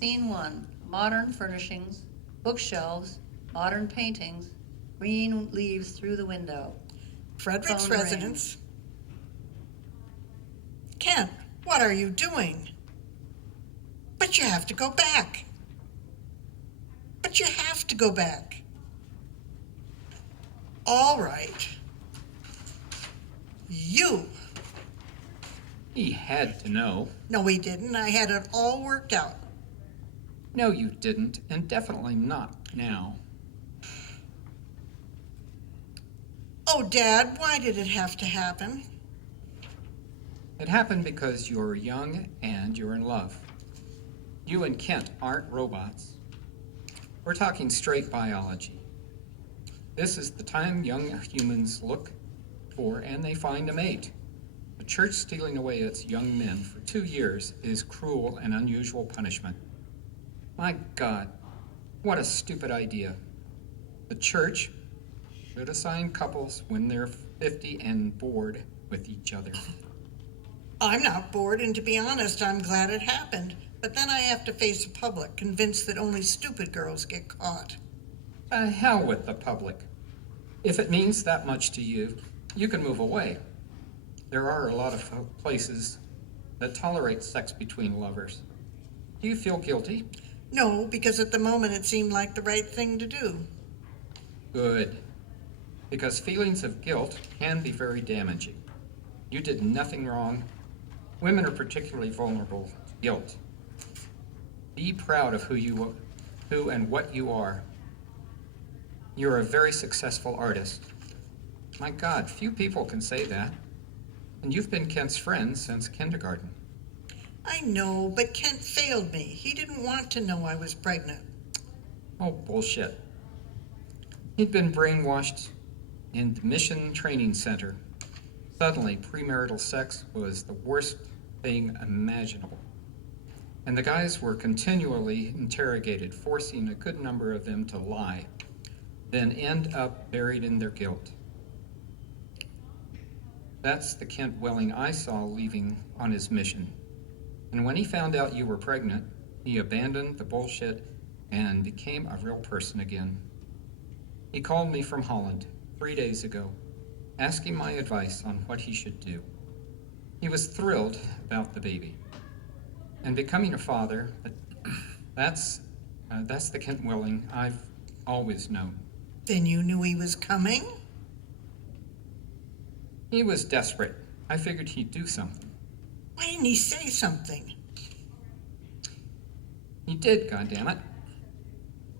Scene 1, modern furnishings, bookshelves, modern paintings, green leaves through the window. Frederick's Phone residence. Kent, what are you doing? But you have to go back. But you have to go back. All right. You. He had to know. No, he didn't. I had it all worked out. No, you didn't, and definitely not now. Oh, Dad, why did it have to happen? It happened because you're young and you're in love. You and Kent aren't robots. We're talking straight biology. This is the time young humans look for and they find a mate. The church stealing away its young men for 2 years is cruel and unusual punishment. My God, what a stupid idea. The church should assign couples when they're 50 and bored with each other. I'm not bored, and to be honest, I'm glad it happened. But then I have to face the public, convinced that only stupid girls get caught. Hell with the public. If it means that much to you, you can move away. There are a lot of places that tolerate sex between lovers. Do you feel guilty? No, because at the moment it seemed like the right thing to do. Good. Because feelings of guilt can be very damaging. You did nothing wrong. Women are particularly vulnerable to guilt. Be proud of who and what you are. You're a very successful artist. My God, few people can say that. And you've been Kent's friend since kindergarten. I know, but Kent failed me. He didn't want to know I was pregnant. Oh, bullshit. He'd been brainwashed in the Mission Training Center. Suddenly, premarital sex was the worst thing imaginable. And the guys were continually interrogated, forcing a good number of them to lie, then end up buried in their guilt. That's the Kent Welling I saw leaving on his mission. And when he found out you were pregnant, he abandoned the bullshit and became a real person again. He called me from Holland 3 days ago, asking my advice on what he should do. He was thrilled about the baby. And becoming a father, that's the Kent Welling I've always known. Then you knew he was coming? He was desperate. I figured he'd do something. Why didn't he say something? He did, goddammit.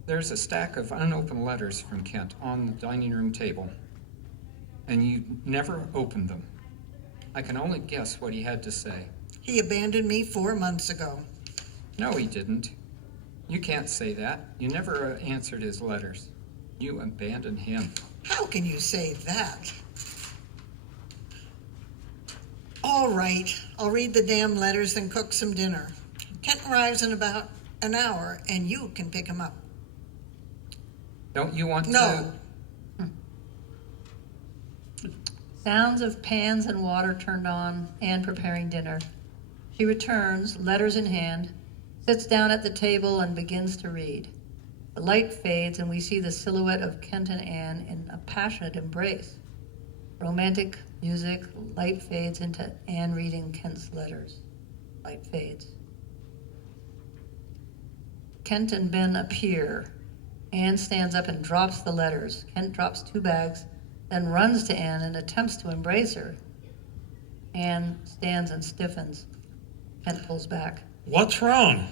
There's a stack of unopened letters from Kent on the dining room table, and you never opened them. I can only guess what he had to say. He abandoned me 4 months ago. No, he didn't. You can't say that. You never answered his letters. You abandoned him. How can you say that? All right, I'll read the damn letters and cook some dinner. Kent arrives in about an hour, and you can pick him up. Don't you want No. Sounds of pans and water turned on, Anne preparing dinner. She returns, letters in hand, sits down at the table and begins to read. The light fades and we see the silhouette of Kent and Anne in a passionate embrace. Romantic music, light fades into Anne reading Kent's letters. Light fades. Kent and Ben appear. Anne stands up and drops the letters. Kent drops 2 bags, then runs to Anne and attempts to embrace her. Anne stands and stiffens. Kent pulls back. What's wrong?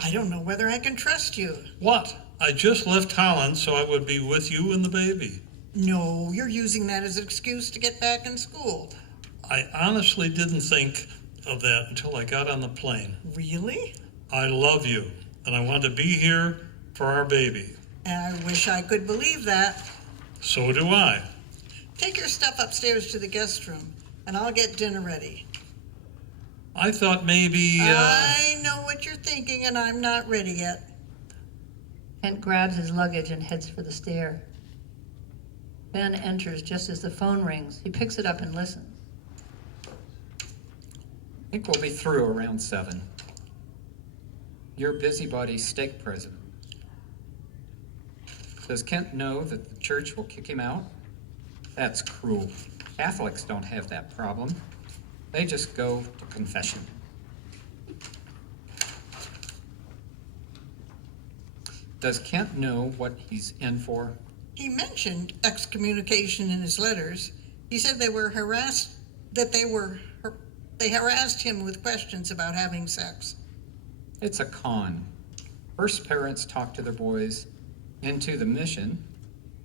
I don't know whether I can trust you. What? I just left Holland so I would be with you and the baby. No, you're using that as an excuse to get back in school. I honestly didn't think of that until I got on the plane. Really? I love you, and I want to be here for our baby. I wish I could believe that. So do I. Take your stuff upstairs to the guest room, and I'll get dinner ready. I thought maybe... I know what you're thinking, and I'm not ready yet. Kent grabs his luggage and heads for the stair. Ben enters just as the phone rings. He picks it up and listens. I think we'll be through around 7. Your busybody stake president. Does Kent know that the church will kick him out? That's cruel. Catholics don't have that problem. They just go to confession. Does Kent know what he's in for? He mentioned excommunication in his letters. He said they harassed him with questions about having sex. It's a con. First, parents talk to their boys into the mission,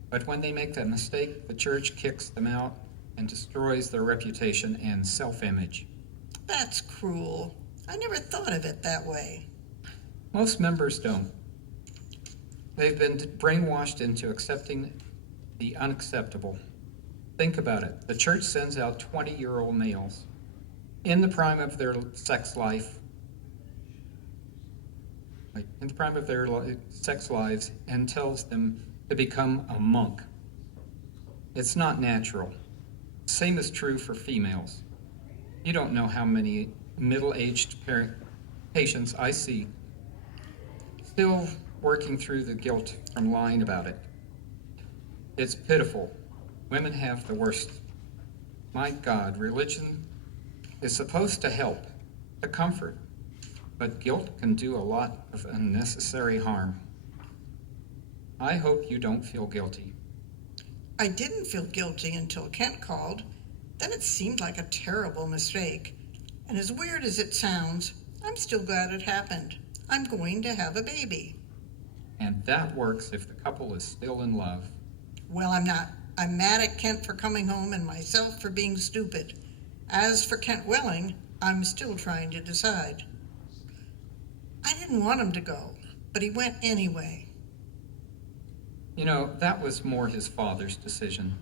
but when they make that mistake, the church kicks them out and destroys their reputation and self-image. That's cruel. I never thought of it that way. Most members don't. They've been brainwashed into accepting the unacceptable. Think about it. The church sends out 20-year-old males in the prime of their sex lives, and tells them to become a monk. It's not natural. Same is true for females. You don't know how many middle-aged patients I see still working through the guilt from lying about it. It's pitiful. Women have the worst. My God, religion is supposed to help, to comfort, but guilt can do a lot of unnecessary harm. I hope you don't feel guilty. I didn't feel guilty until Kent called. Then it seemed like a terrible mistake. And as weird as it sounds, I'm still glad it happened. I'm going to have a baby. And that works if the couple is still in love. Well, I'm not. I'm mad at Kent for coming home and myself for being stupid. As for Kent Welling, I'm still trying to decide. I didn't want him to go, but he went anyway. You know, that was more his father's decision.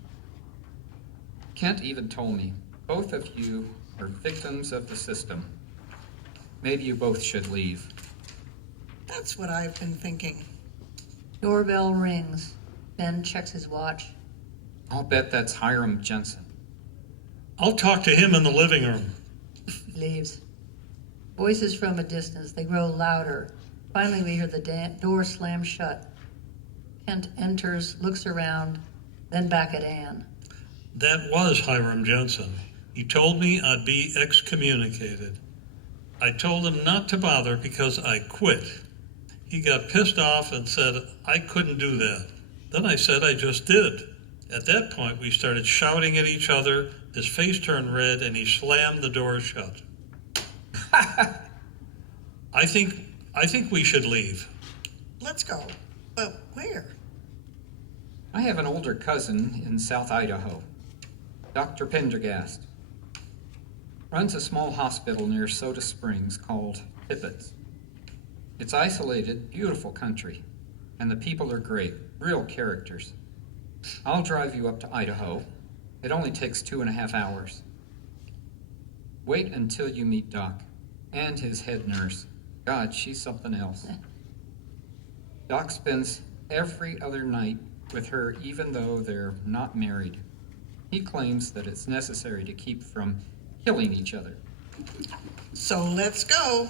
Kent even told me, both of you are victims of the system. Maybe you both should leave. That's what I've been thinking. Doorbell rings. Ben checks his watch. I'll bet that's Hiram Jensen. I'll talk to him in the living room. Leaves. Voices from a distance. They grow louder. Finally, we hear the door slam shut. Kent enters, looks around, then back at Anne. That was Hiram Jensen. He told me I'd be excommunicated. I told him not to bother because I quit. He got pissed off and said I couldn't do that. Then I said I just did. At that point, we started shouting at each other. His face turned red and he slammed the door shut. I think we should leave. Let's go. But where? I have an older cousin in South Idaho, Dr. Pendergast. Runs a small hospital near Soda Springs called Tippets. It's isolated, beautiful country, and the people are great, real characters. I'll drive you up to Idaho. It only takes 2.5 hours. Wait until you meet Doc and his head nurse. God, she's something else. Doc spends every other night with her even though they're not married. He claims that it's necessary to keep from killing each other. So let's go.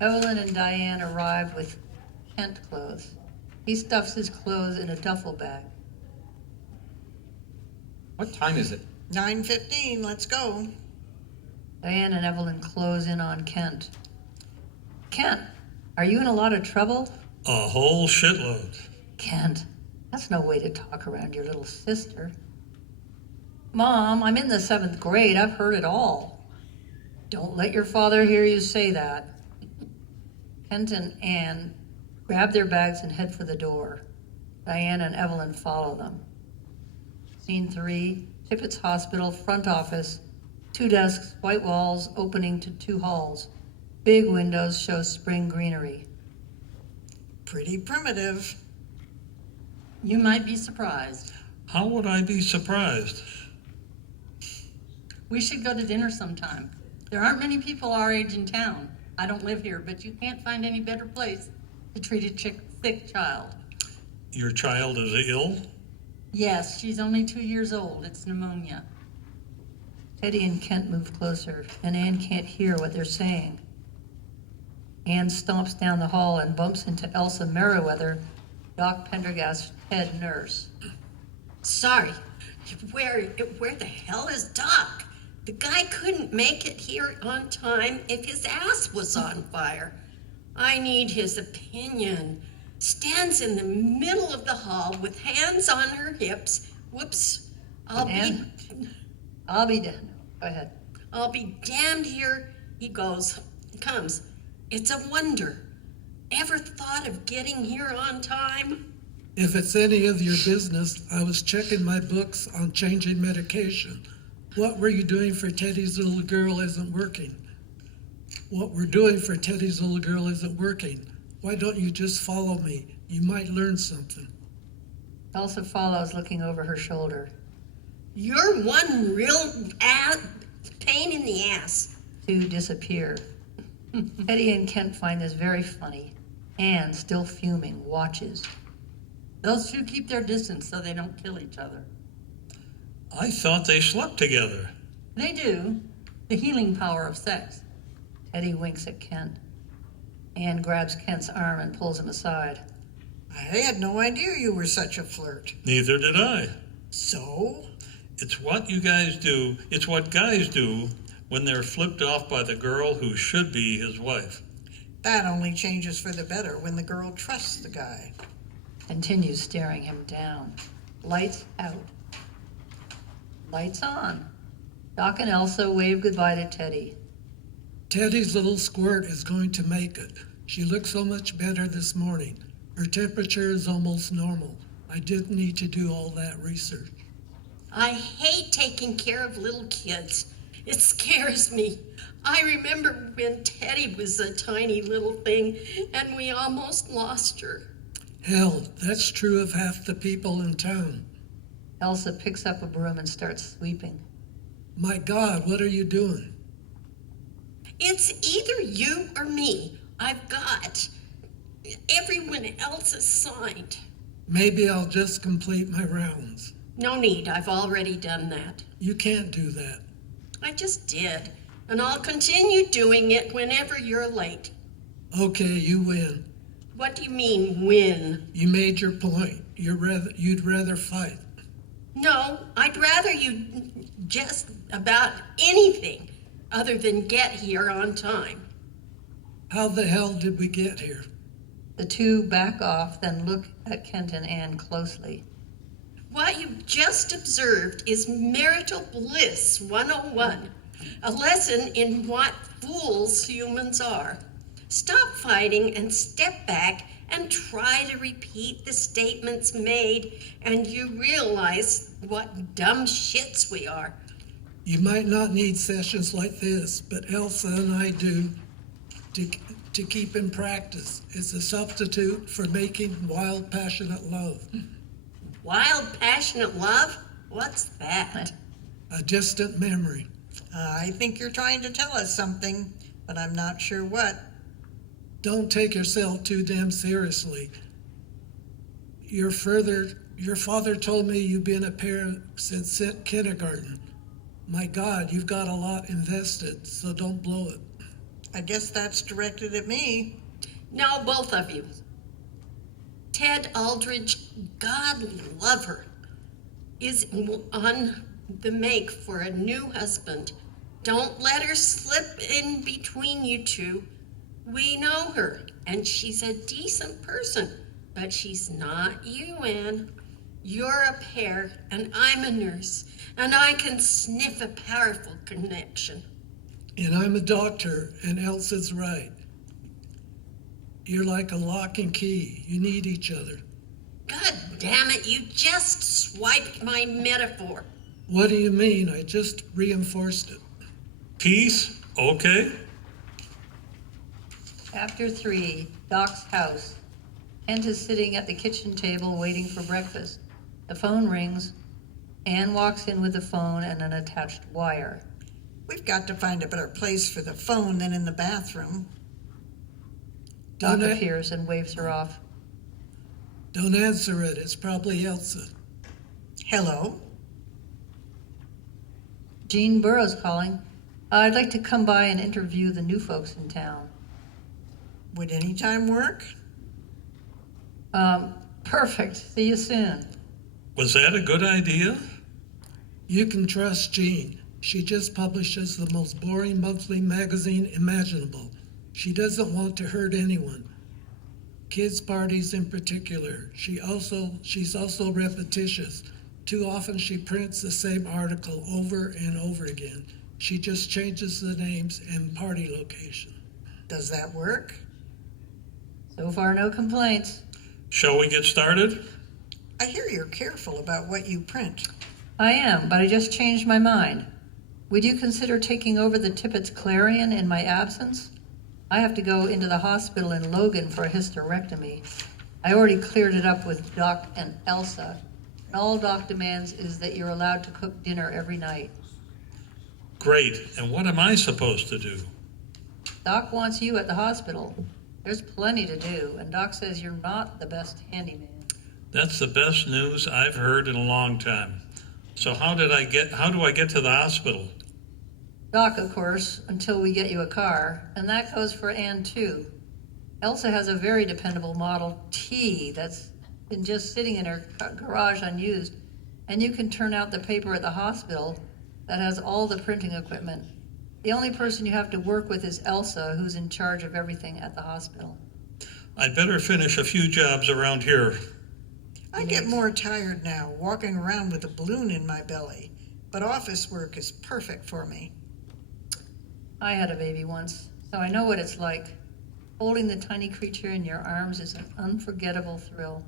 Evelyn and Diane arrive with Kent clothes. He stuffs his clothes in a duffel bag. What time is it? 9:15, let's go. Diane and Evelyn close in on Kent. Kent, are you in a lot of trouble? A whole shitload. Kent, that's no way to talk around your little sister. Mom, I'm in the 7th grade. I've heard it all. Don't let your father hear you say that. Kent and Anne grab their bags and head for the door. Diane and Evelyn follow them. Scene 3, Tippets Hospital, front office, 2 desks, white walls opening to 2 halls. Big windows show spring greenery. Pretty primitive. You might be surprised. How would I be surprised? We should go to dinner sometime. There aren't many people our age in town. I don't live here, but you can't find any better place to treat a sick child. Your child is ill? Yes, she's only 2 years old. It's pneumonia. Teddy and Kent move closer, and Anne can't hear what they're saying. Anne stomps down the hall and bumps into Elsa Merriweather, Doc Pendergast's head nurse. Sorry, where the hell is Doc? The guy couldn't make it here on time if his ass was on fire. I need his opinion. Stands in the middle of the hall with hands on her hips. Whoops. I'll be Go ahead. I'll be damned, here he comes. It's a wonder. Ever thought of getting here on time? If it's any of your business, I was checking my books on changing medication. What were you doing for Teddy's little girl isn't working. What we're doing for Teddy's little girl isn't working. Why don't you just follow me? You might learn something. Elsa follows, looking over her shoulder. You're one real pain in the ass. Two disappear. Teddy and Kent find this very funny. Anne, still fuming, watches. Those two keep their distance so they don't kill each other. I thought they slept together. They do. The healing power of sex. Teddy winks at Kent. Anne grabs Kent's arm and pulls him aside. I had no idea you were such a flirt. Neither did I. So? It's what you guys do. It's what guys do when they're flipped off by the girl who should be his wife. That only changes for the better when the girl trusts the guy. Continues staring him down. Lights out. Lights on. Doc and Elsa wave goodbye to Teddy. Teddy's little squirt is going to make it. She looks so much better this morning. Her temperature is almost normal. I didn't need to do all that research. I hate taking care of little kids. It scares me. I remember when Teddy was a tiny little thing and we almost lost her. Hell, that's true of half the people in town. Elsa picks up a broom and starts sweeping. My God, what are you doing? It's either you or me. I've got. Everyone else is signed. Maybe I'll just complete my rounds. No need. I've already done that. You can't do that. I just did. And I'll continue doing it whenever you're late. Okay, you win. What do you mean, win? You made your point. You'd rather fight. No, I'd rather you just about anything other than get here on time. How the hell did we get here? The two back off, then look at Kent and Anne closely. What you've just observed is marital bliss 101, a lesson in what fools humans are. Stop fighting and step back and try to repeat the statements made, and you realize what dumb shits we are. You might not need sessions like this, but Elsa and I do to keep in practice. It's a substitute for making wild, passionate love. Wild, passionate love? What's that? A distant memory. I think you're trying to tell us something, but I'm not sure what. Don't take yourself too damn seriously. Your father told me you've been a pair since kindergarten. My God, you've got a lot invested, so don't blow it. I guess that's directed at me. No, both of you. Ted Aldridge, God love her, is on the make for a new husband. Don't let her slip in between you two. We know her, and she's a decent person, but she's not you, Anne. You're a pair, and I'm a nurse, and I can sniff a powerful connection. And I'm a doctor, and Elsa's right. You're like a lock and key. You need each other. God damn it, you just swiped my metaphor. What do you mean? I just reinforced it. Peace? Okay. Chapter 3, Doc's house. Kent is sitting at the kitchen table waiting for breakfast. The phone rings. Anne walks in with the phone and an attached wire. We've got to find a better place for the phone than in the bathroom. Doc Don't appears and waves her off. Don't answer it. It's probably Elsa. Hello? Jean Burroughs calling. I'd like to come by and interview the new folks in town. Would any time work? Perfect. See you soon. Was that a good idea? You can trust Jean. She just publishes the most boring monthly magazine imaginable. She doesn't want to hurt anyone. Kids' parties in particular. She's also repetitious. Too often she prints the same article over and over again. She just changes the names and party location. Does that work? So far, no complaints. Shall we get started? I hear you're careful about what you print. I am, but I just changed my mind. Would you consider taking over the Tippets Clarion in my absence? I have to go into the hospital in Logan for a hysterectomy. I already cleared it up with Doc and Elsa. And all Doc demands is that you're allowed to cook dinner every night. Great. And what am I supposed to do? Doc wants you at the hospital. There's plenty to do, and Doc says you're not the best handyman. That's the best news I've heard in a long time. So how do I get to the hospital? Doc, of course, until we get you a car, and that goes for Ann too. Elsa has a very dependable Model T that's been just sitting in her garage unused, and you can turn out the paper at the hospital that has all the printing equipment. The only person you have to work with is Elsa, who's in charge of everything at the hospital. I'd better finish a few jobs around here. I get more tired now, walking around with a balloon in my belly, but office work is perfect for me. I had a baby once, so I know what it's like. Holding the tiny creature in your arms is an unforgettable thrill.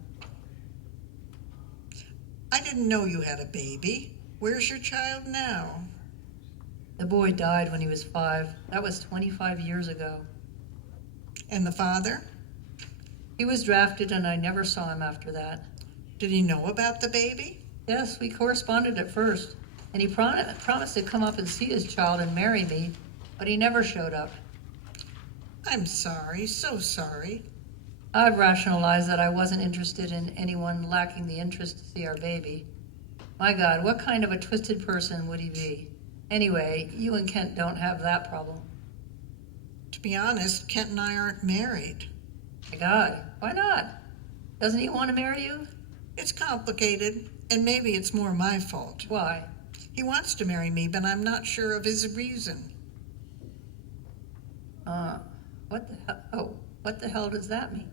I didn't know you had a baby. Where's your child now? The boy died when he was 5. That was 25 years ago. And the father? He was drafted and I never saw him after that. Did he know about the baby? Yes, we corresponded at first, and he promised to come up and see his child and marry me, but he never showed up. I'm sorry, so sorry. I've rationalized that I wasn't interested in anyone lacking the interest to see our baby. My God, what kind of a twisted person would he be? Anyway, you and Kent don't have that problem. To be honest, Kent and I aren't married. My God, why not? Doesn't he want to marry you? It's complicated, and maybe it's more my fault. Why? He wants to marry me, but I'm not sure of his reason. What the hell does that mean?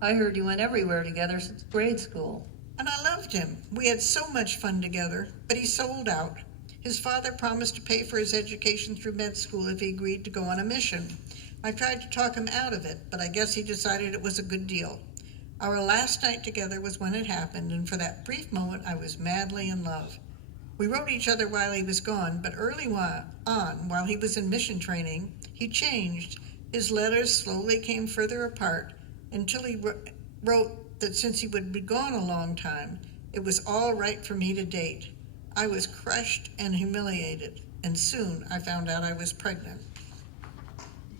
I heard you went everywhere together since grade school. And I loved him. We had so much fun together, but he sold out. His father promised to pay for his education through med school if he agreed to go on a mission. I tried to talk him out of it, but I guess he decided it was a good deal. Our last night together was when it happened, and for that brief moment I was madly in love. We wrote each other while he was gone, but early on, while he was in mission training, he changed. His letters slowly came further apart until he wrote that since he would be gone a long time, it was all right for me to date. I was crushed and humiliated, and soon I found out I was pregnant.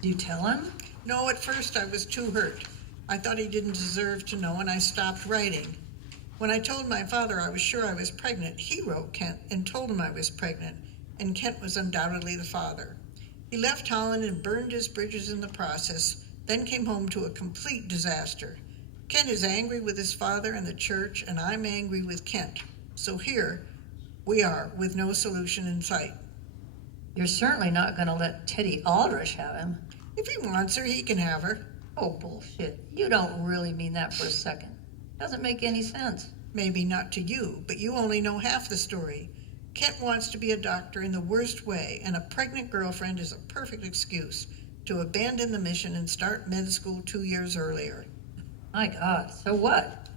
Did you tell him? No, at first I was too hurt. I thought he didn't deserve to know, and I stopped writing. When I told my father I was sure I was pregnant, he wrote Kent and told him I was pregnant, and Kent was undoubtedly the father. He left Holland and burned his bridges in the process, then came home to a complete disaster. Kent is angry with his father and the church, and I'm angry with Kent. So here we are with no solution in sight. You're certainly not going to let Teddy Aldrich have him. If he wants her, he can have her. Oh, bullshit. You don't really mean that for a second. Doesn't make any sense. Maybe not to you, but you only know half the story. Kent wants to be a doctor in the worst way, and a pregnant girlfriend is a perfect excuse to abandon the mission and start med school 2 years earlier. My God, so what?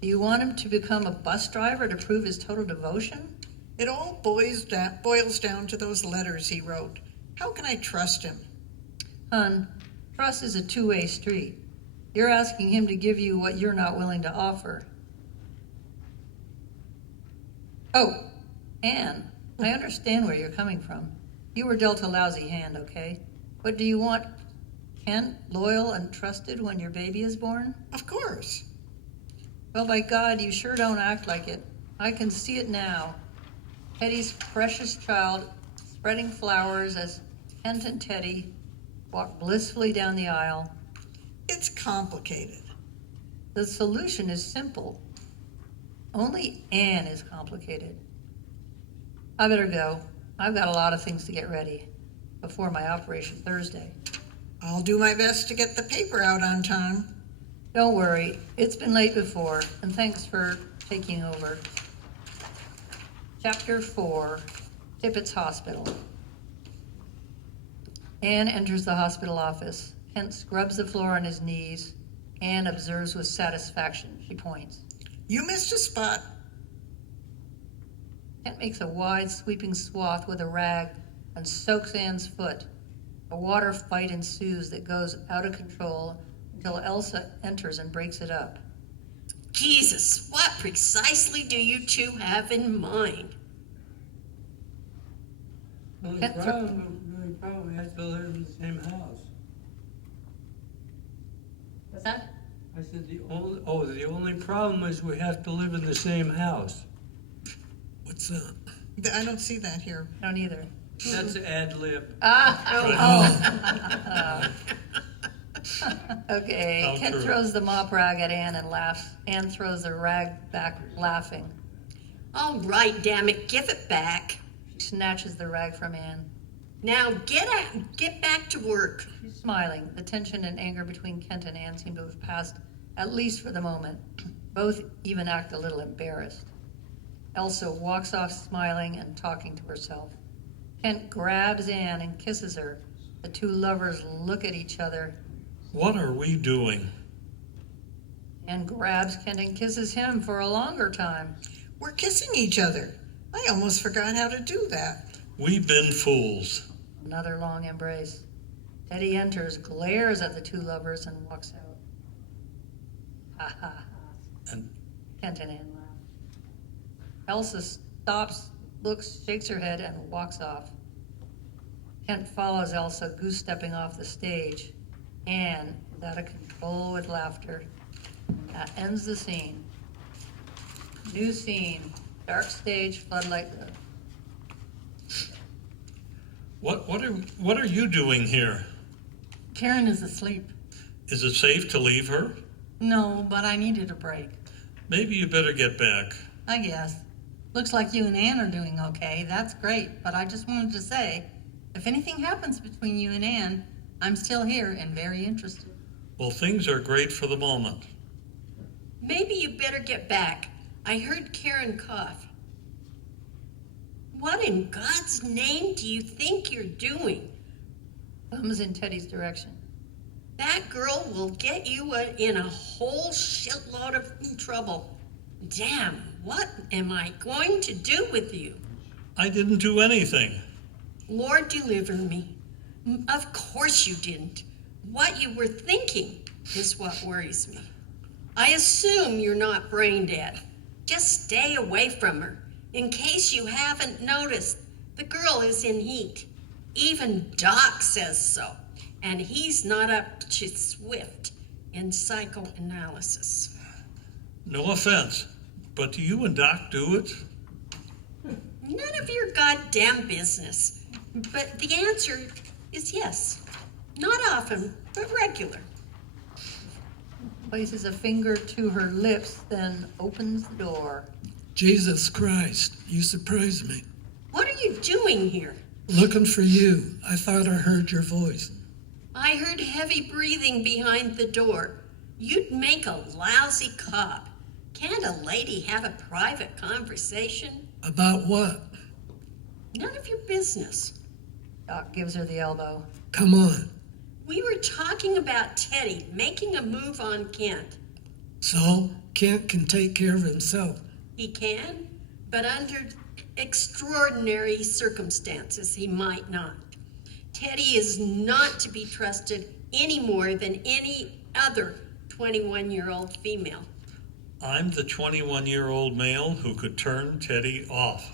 Do you want him to become a bus driver to prove his total devotion? It all boils down to those letters he wrote. How can I trust him? Hun, trust is a two-way street. You're asking him to give you what you're not willing to offer. Oh, Anne, I understand where you're coming from. You were dealt a lousy hand, okay? But do you want Kent loyal and trusted when your baby is born? Of course. Well, by God, you sure don't act like it. I can see it now. Teddy's precious child spreading flowers as Kent and Teddy walk blissfully down the aisle. It's complicated. The solution is simple. Only Anne is complicated. I better go. I've got a lot of things to get ready before my operation Thursday. I'll do my best to get the paper out on time. Don't worry, it's been late before, and thanks for taking over. Chapter 4, Tippets Hospital. Anne enters the hospital office. Kent scrubs the floor on his knees. Anne observes with satisfaction. She points. You missed a spot. Kent makes a wide, sweeping swath with a rag and soaks Anne's foot. A water fight ensues that goes out of control until Elsa enters and breaks it up. Jesus, what precisely do you two have in mind? The only That's problem, we have to live in the same house. What's that? I said the only problem is we have to live in the same house. What's that? I don't see that here. I don't either. That's ad lib. Okay, How Kent true. throws the mop rag at Anne and laughs. Anne throws the rag back, laughing. All right, damn it, give it back. She snatches the rag from Anne. Now get back to work. She's smiling. The tension and anger between Kent and Anne seem to have passed, at least for the moment. Both even act a little embarrassed. Elsa walks off smiling and talking to herself. Kent grabs Anne and kisses her. The two lovers look at each other. What are we doing? Anne grabs Kent and kisses him for a longer time. We're kissing each other. I almost forgot how to do that. We've been fools. Another long embrace. Teddy enters, glares at the two lovers, and walks out. Ha ha ha. And Kent and Anne laugh. Elsa stops, looks, shakes her head, and walks off. Kent follows Elsa, goose-stepping off the stage. Anne is out of control with laughter. That ends the scene. New scene. Dark stage, floodlight lit. what are you doing here? Karen is asleep. Is it safe to leave her? No, but I needed a break. Maybe you better get back. I guess. Looks like you and Anne are doing okay. That's great. But I just wanted to say, if anything happens between you and Anne, I'm still here and very interested. Well, things are great for the moment. Maybe you better get back. I heard Karen cough. What in God's name do you think you're doing? Thumbs in Teddy's direction. That girl will get you in a whole shitload of trouble. Damn, what am I going to do with you? I didn't do anything. Lord, deliver me. Of course you didn't. What you were thinking is what worries me. I assume you're not brain dead. Just stay away from her. In case you haven't noticed, the girl is in heat. Even Doc says so. And he's not up to swift in psychoanalysis. No offense, but do you and Doc do it? None of your goddamn business. But the answer is yes. Not often, but regular. Places a finger to her lips, then opens the door. Jesus Christ, you surprised me. What are you doing here? Looking for you. I thought I heard your voice. I heard heavy breathing behind the door. You'd make a lousy cop. Can't a lady have a private conversation? About what? None of your business. Doc gives her the elbow. Come on. We were talking about Teddy making a move on Kent. So, Kent can take care of himself. He can, but under extraordinary circumstances, he might not. Teddy is not to be trusted any more than any other 21-year-old female. I'm the 21-year-old male who could turn Teddy off.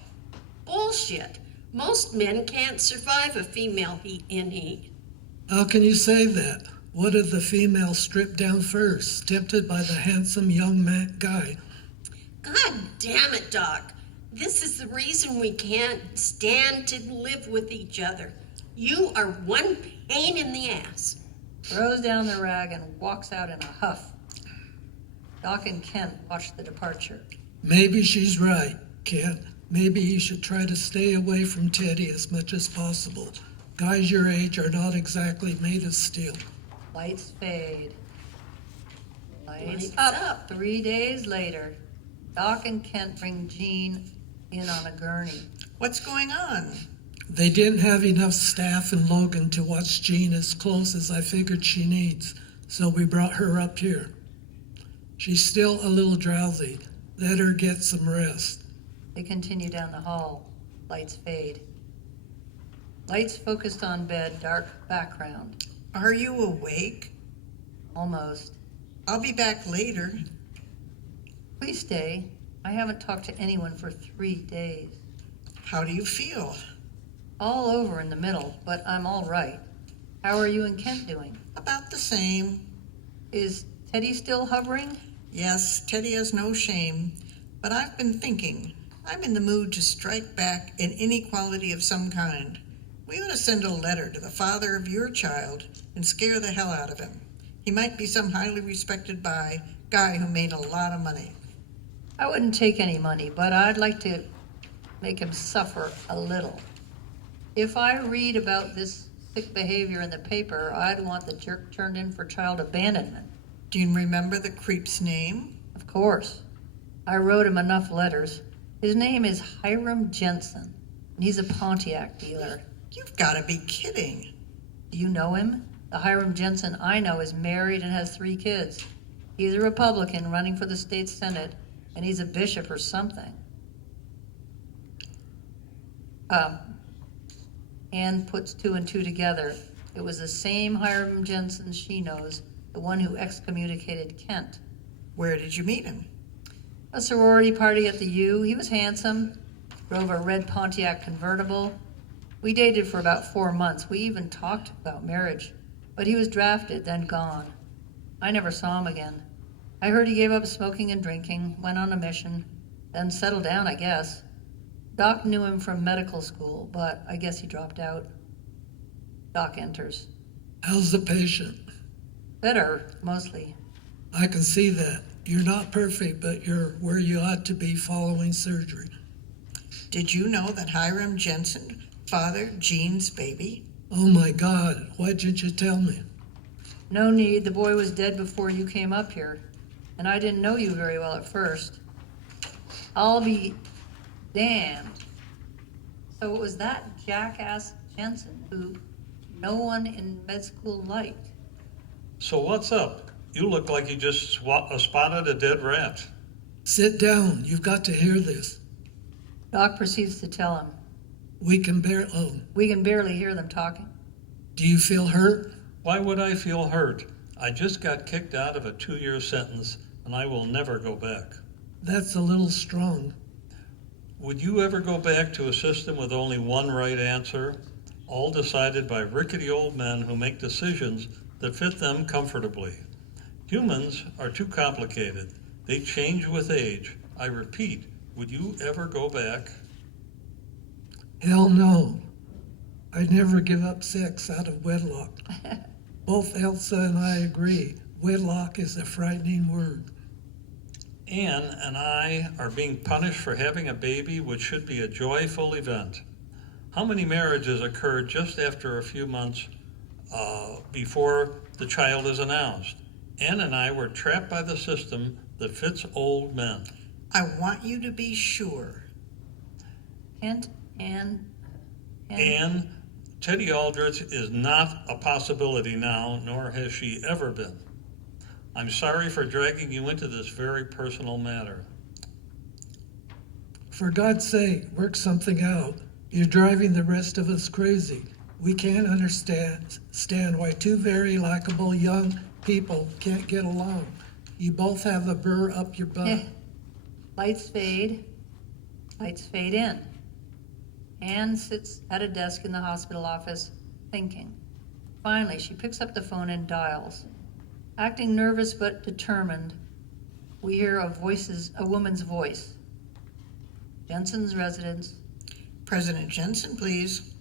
Bullshit. Most men can't survive a female in heat. How can you say that? What if the female stripped down first, tempted by the handsome young man guy? God damn it, Doc. This is the reason we can't stand to live with each other. You are one pain in the ass. throws down the rag, and walks out in a huff. Doc and Kent watch the departure. Maybe she's right, Kent. Maybe you should try to stay away from Teddy as much as possible. Guys your age are not exactly made of steel. Lights fade. Lights Lights up. up. 3 days later, Doc and Kent bring Jean in on a gurney. What's going on? They didn't have enough staff in Logan to watch Jean as close as I figured she needs, so we brought her up here. She's still a little drowsy. Let her get some rest. They continue down the hall. Lights fade. Lights focused on bed, dark background. Are you awake? Almost. I'll be back later. Please stay. I haven't talked to anyone for 3 days. How do you feel? All over in the middle, but I'm all right. How are you and Kent doing? About the same. Is Teddy still hovering? Yes, Teddy has no shame. But I've been thinking, I'm in the mood to strike back an inequality of some kind. We ought to send a letter to the father of your child and scare the hell out of him. He might be some highly respected guy who made a lot of money. I wouldn't take any money, but I'd like to make him suffer a little. If I read about this sick behavior in the paper, I'd want the jerk turned in for child abandonment. Do you remember the creep's name? Of course. I wrote him enough letters. His name is Hiram Jensen, and he's a Pontiac dealer. You've got to be kidding. Do you know him? The Hiram Jensen I know is married and has 3 kids. He's a Republican running for the state Senate, and he's a bishop or something. Anne puts 2 and 2 together. It was the same Hiram Jensen she knows, the one who excommunicated Kent. Where did you meet him? A sorority party at the U. He was handsome, drove a red Pontiac convertible. We dated for about 4 months. We even talked about marriage, but he was drafted, then gone. I never saw him again. I heard he gave up smoking and drinking, went on a mission, then settled down, I guess. Doc knew him from medical school, but I guess he dropped out. Doc enters. How's the patient? Better, mostly. I can see that. You're not perfect, but you're where you ought to be following surgery. Did you know that Hiram Jensen fathered Jean's baby? Oh my God, why didn't you tell me? No need. The boy was dead before you came up here, and I didn't know you very well at first. I'll be damned. So it was that jackass Jensen who no one in med school liked. So what's up? You look like you just spotted a dead rat. Sit down, you've got to hear this. Doc proceeds to tell him. We can barely hear them talking. Do you feel hurt? Why would I feel hurt? I just got kicked out of a 2-year sentence, and I will never go back. That's a little strong. Would you ever go back to a system with only one right answer, all decided by rickety old men who make decisions that fit them comfortably? Humans are too complicated. They change with age. I repeat, would you ever go back? Hell no. I'd never give up sex out of wedlock. Both Elsa and I agree. Wedlock is a frightening word. Anne and I are being punished for having a baby, which should be a joyful event. How many marriages occur just after a few months before the child is announced? Anne and I were trapped by the system that fits old men. I want you to be sure. And Anne, Teddy Aldrich is not a possibility now, nor has she ever been. I'm sorry for dragging you into this very personal matter. For God's sake, work something out. You're driving the rest of us crazy. We can't understand why 2 very likable young people can't get along. You both have a burr up your butt. Lights fade. Lights fade in. Anne sits at a desk in the hospital office, thinking. Finally, she picks up the phone and dials. Acting nervous but determined, we hear a woman's voice. Jensen's residence. President Jensen, please.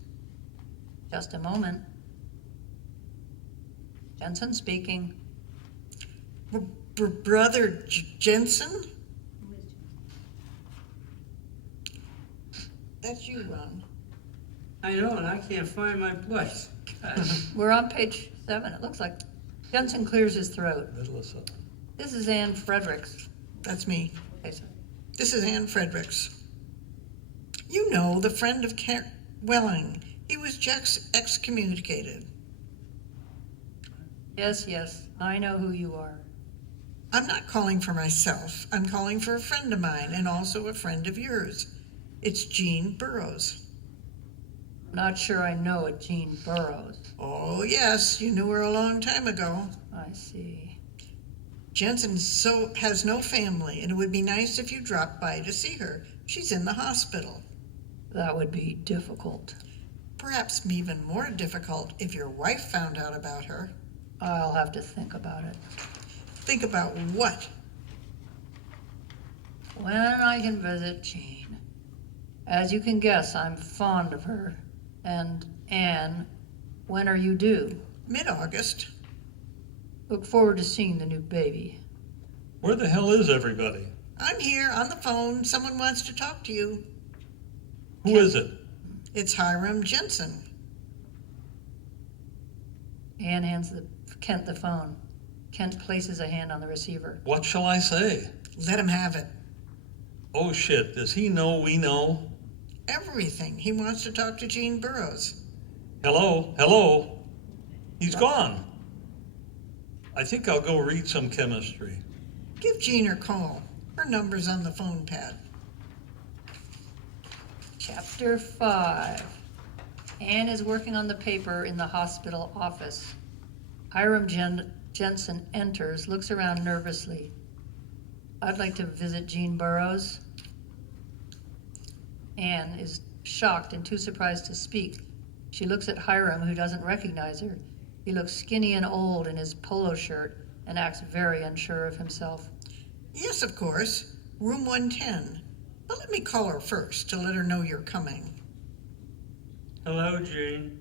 Just a moment. Jensen speaking. Brother Jensen? That's you, Ron. I know, and I can't find my place. God. We're on page 7, it looks like. Jensen clears his throat. Middle of something. This is Anne Fredericks. That's me. Okay, so This is Anne Fredericks. You know, the friend of Kent Welling. He was just excommunicated. yes, I know who you are. I'm not calling for myself. I'm calling for a friend of mine and also a friend of yours. It's Jean Burroughs. I'm not sure I know a Jean Burroughs. Oh, yes, you knew her a long time ago. I see. Jensen has no family, and it would be nice if you dropped by to see her. She's in the hospital. That would be difficult. Perhaps even more difficult if your wife found out about her. I'll have to think about it. Think about what? When I can visit Jean. As you can guess, I'm fond of her. And Anne, when are you due? Mid-August. Look forward to seeing the new baby. Where the hell is everybody? I'm here on the phone. Someone wants to talk to you. Who is it? It's Hiram Jensen. Anne hands Kent the phone. Kent places a hand on the receiver. What shall I say? Let him have it. Oh shit, does he know we know? Everything. He wants to talk to Jean Burroughs. Hello? He's gone. I think I'll go read some chemistry. Give Jean her call. Her number's on the phone pad. Chapter 5. Anne is working on the paper in the hospital office. Hiram Jensen enters, looks around nervously. I'd like to visit Jean Burroughs. Anne is shocked and too surprised to speak. She looks at Hiram, who doesn't recognize her. He looks skinny and old in his polo shirt and acts very unsure of himself. Yes, of course. Room 110. But let me call her first to let her know you're coming. Hello, Jean.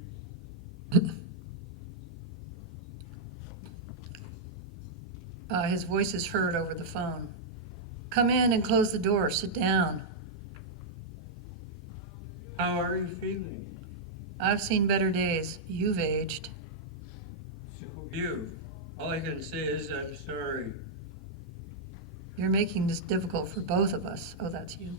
His voice is heard over the phone. Come in and close the door. Sit down. How are you feeling? I've seen better days. You've aged. So you. All I can say is I'm sorry. You're making this difficult for both of us. Oh, that's you.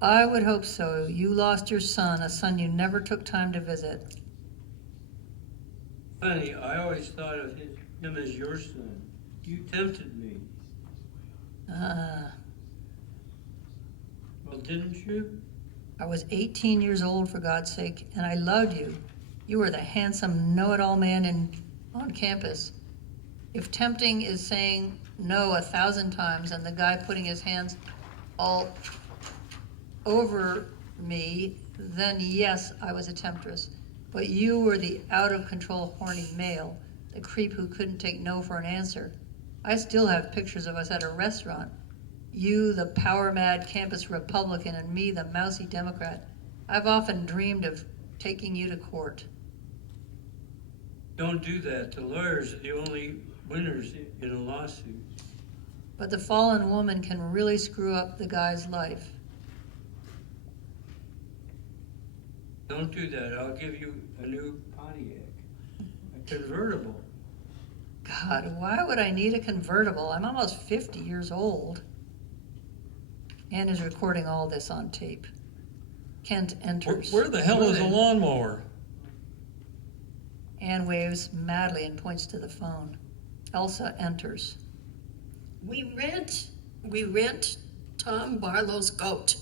I would hope so. You lost your son, a son you never took time to visit. Funny, I always thought of him as your son. You tempted me. Well, didn't you? I was 18 years old, for God's sake, and I loved you. You were the handsome, know-it-all man on campus. If tempting is saying no 1,000 times and the guy putting his hands all over me, then yes, I was a temptress. But you were the out-of-control horny male, the creep who couldn't take no for an answer. I still have pictures of us at a restaurant. You, the power-mad campus Republican, and me, the mousy Democrat. I've often dreamed of taking you to court. Don't do that. The lawyers are the only winners in a lawsuit. But the fallen woman can really screw up the guy's life. Don't do that. I'll give you a new Pontiac. A convertible. God, why would I need a convertible? I'm almost 50 years old. Anne is recording all this on tape. Kent enters. Where the hell is a lawnmower? Anne waves madly and points to the phone. Elsa enters. We rent Tom Barlow's goat,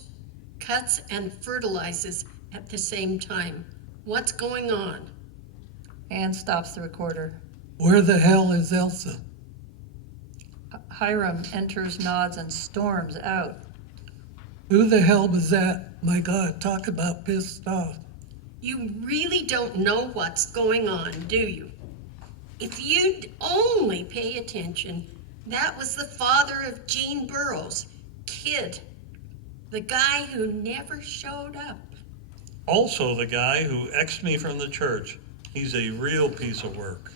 cuts and fertilizes at the same time. What's going on? Anne stops the recorder. Where the hell is Elsa? Hiram enters, nods, and storms out. Who the hell was that? My God, talk about pissed off. You really don't know what's going on, do you? If you'd only pay attention, that was the father of Jean Burroughs, kid, the guy who never showed up. Also the guy who X'd me from the church. He's a real piece of work.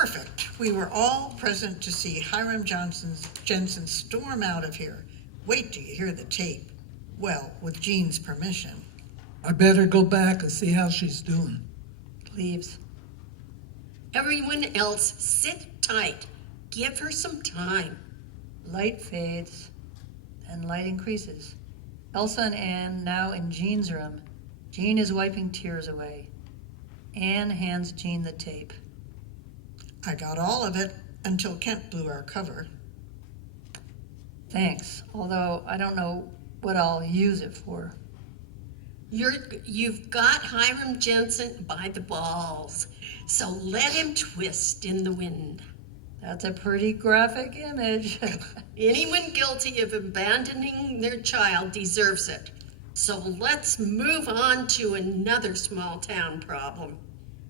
Perfect. We were all present to see Hiram Jensen storm out of here. Wait till you hear the tape. Well, with Jean's permission. I better go back and see how she's doing. Leaves. Everyone else, sit tight. Give her some time. Light fades, and light increases. Elsa and Anne now in Jean's room. Jean is wiping tears away. Anne hands Jean the tape. I got all of it until Kent blew our cover. Thanks, although I don't know what I'll use it for. You've got Hiram Jensen by the balls, so let him twist in the wind. That's a pretty graphic image. Anyone guilty of abandoning their child deserves it. So let's move on to another small town problem.